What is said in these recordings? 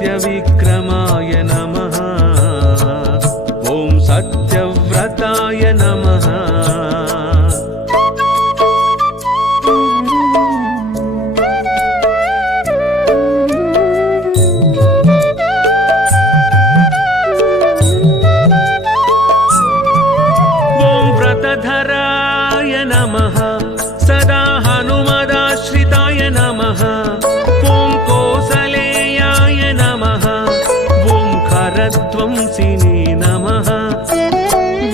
सत्यविक्रमाय नमः। ॐ सत्यव्रताय नमः। व्रतधराय नमः। सदा हनुमदाश्रिताय नमः। ॐ कोसलेयाय नमः। ॐ खरध्वंसिने नमः।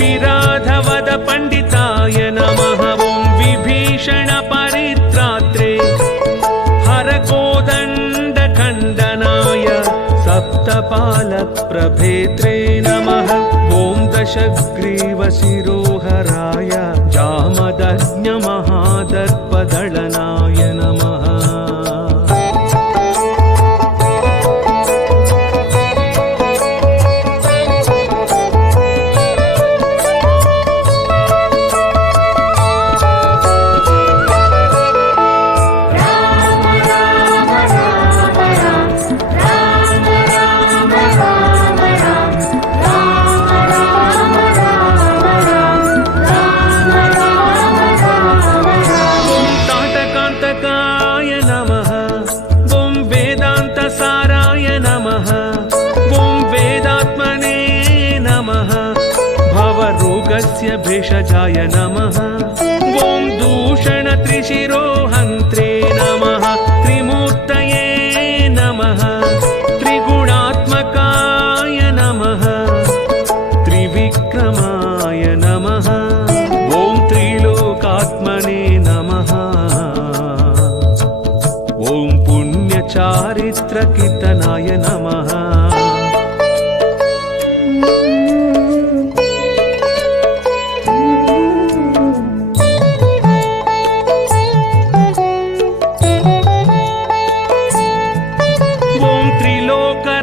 विराधवद पंडिताय नमः। ॐ विभीषण परित्रात्रे हरकोदण्डखण्डनाय सप्तपालप्रभेत्रे नमः। ॐ दशग्रीवशिरोहराय जामदग्न्यमहादर्पदळनाय नमः। भेषजाय नमः। ॐ दूषणत्रिशिरोहन्त्रे नमः। त्रिमूर्तये नमः। त्रिगुणात्मकाय नमः। त्रिविक्रमाय नमः। ॐ त्रिलोकात्मने नमः। ॐ पुण्यचारित्रकीर्तनाय नमः।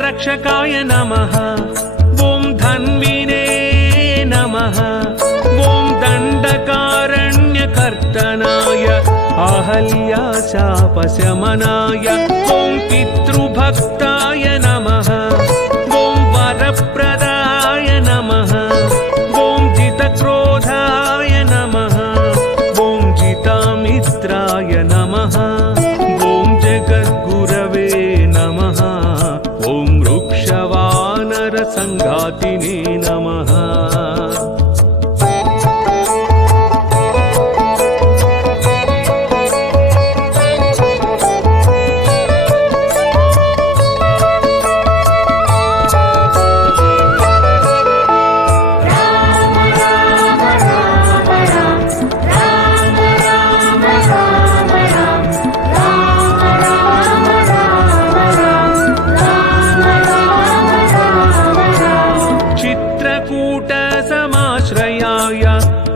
रक्षकाय नमः। ॐ धन्विने नमः। ॐ दण्डकारण्यकर्तनाय आहल्याशापशमनाय ॐ पितृभक्ताय नमः। ॐ वरप्रदाय नमः। ॐ जितक्रोधाय नमः। ॐ जितामित्राय नमः। ॐ जगद्गुरवे नमः। ॐ वृक्षवानरसङ्घातिने नमः।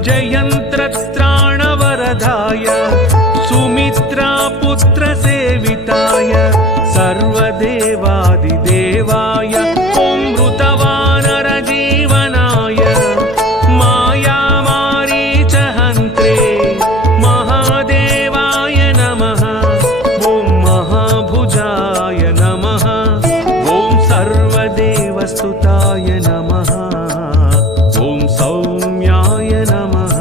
जयन्त्रत्राणवरदाय सुमित्रापुत्रसेविताय सर्वदेवादिदेवाय ॐ मृतवानरजीवनाय मायामारीचहन्त्रे महादेवाय नमः। ॐ महाभुजाय नमः। ॐ सर्वदेवस्तुताय नमः। ॐ सौम्याय नमः।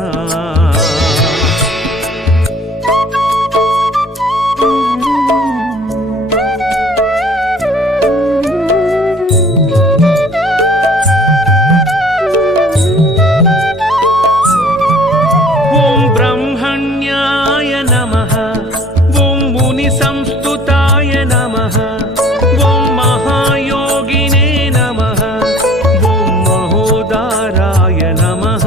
ॐ ब्रह्मण्याय नमः। ॐ मुनिसंस्तुताय नमः। ॐ महायोगिने नमः। ॐ महोदाराय नमः।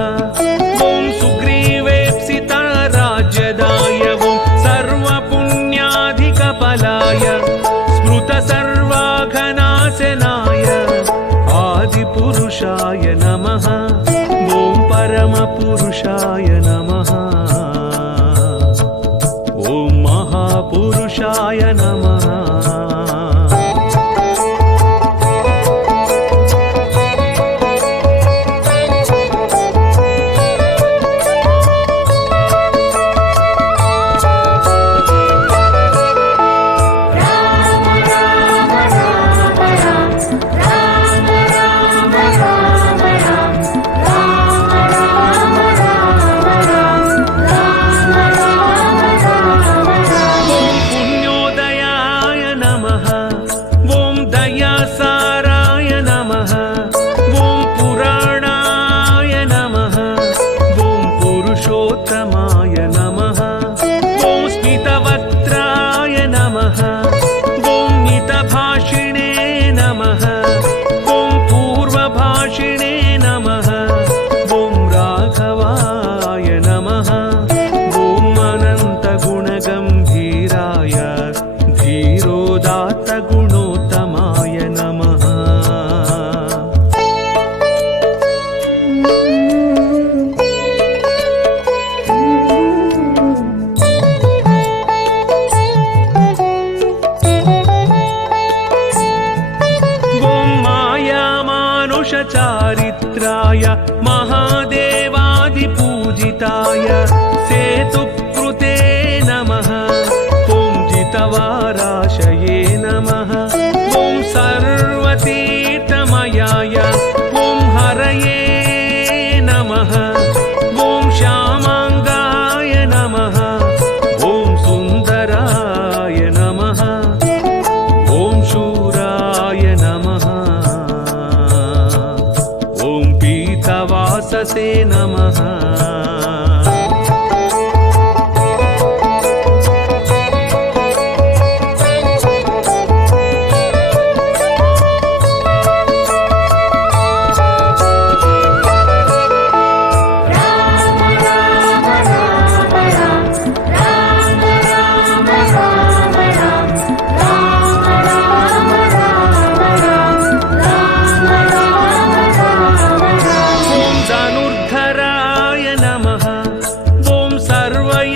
ॐ सुग्रीवेप्सितराज्यदाय ॐ सर्वपुण्याधिकफलाय स्मृतसर्वाघनाशनाय आदिपुरुषाय नमः। ॐ परमपुरुषाय नमः। ॐ महापुरुषाय नमः। राम राम राम राम गुणोत्तमाय नमः। चारित्राय महादेवादिपूजिताय सेतुकृते नमः। ॐ जितवाराशये नमः। ॐ सर्वतीर्थमयाय ॐ हरये नमः। ॐ श्यामाङ्गाय नमः। ॐ सुन्दराय नमः। ॐ शूराय नमः। पीतवाससे नमः।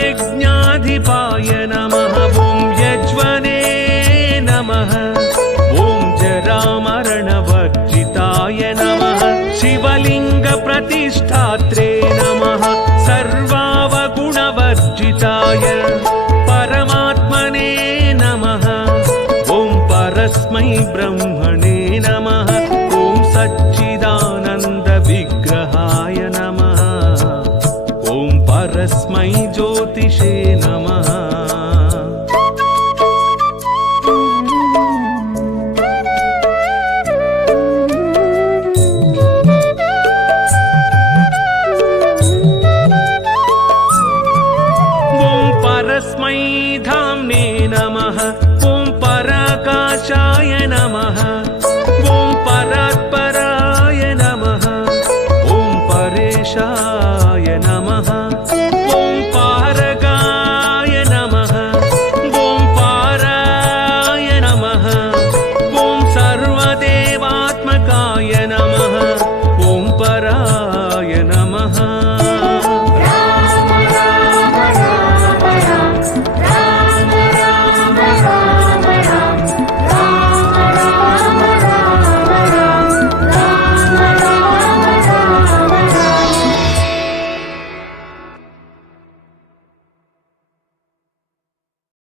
यज्ञाधिपाय नमः। ॐ यज्वने नमः। ॐ जरामरणवर्जिताय नमः। शिवलिङ्गप्रतिष्ठात्रे नमः। सर्वावगुणवर्जिताय परमात्मने नमः। ॐ परस्मै ब्रह्म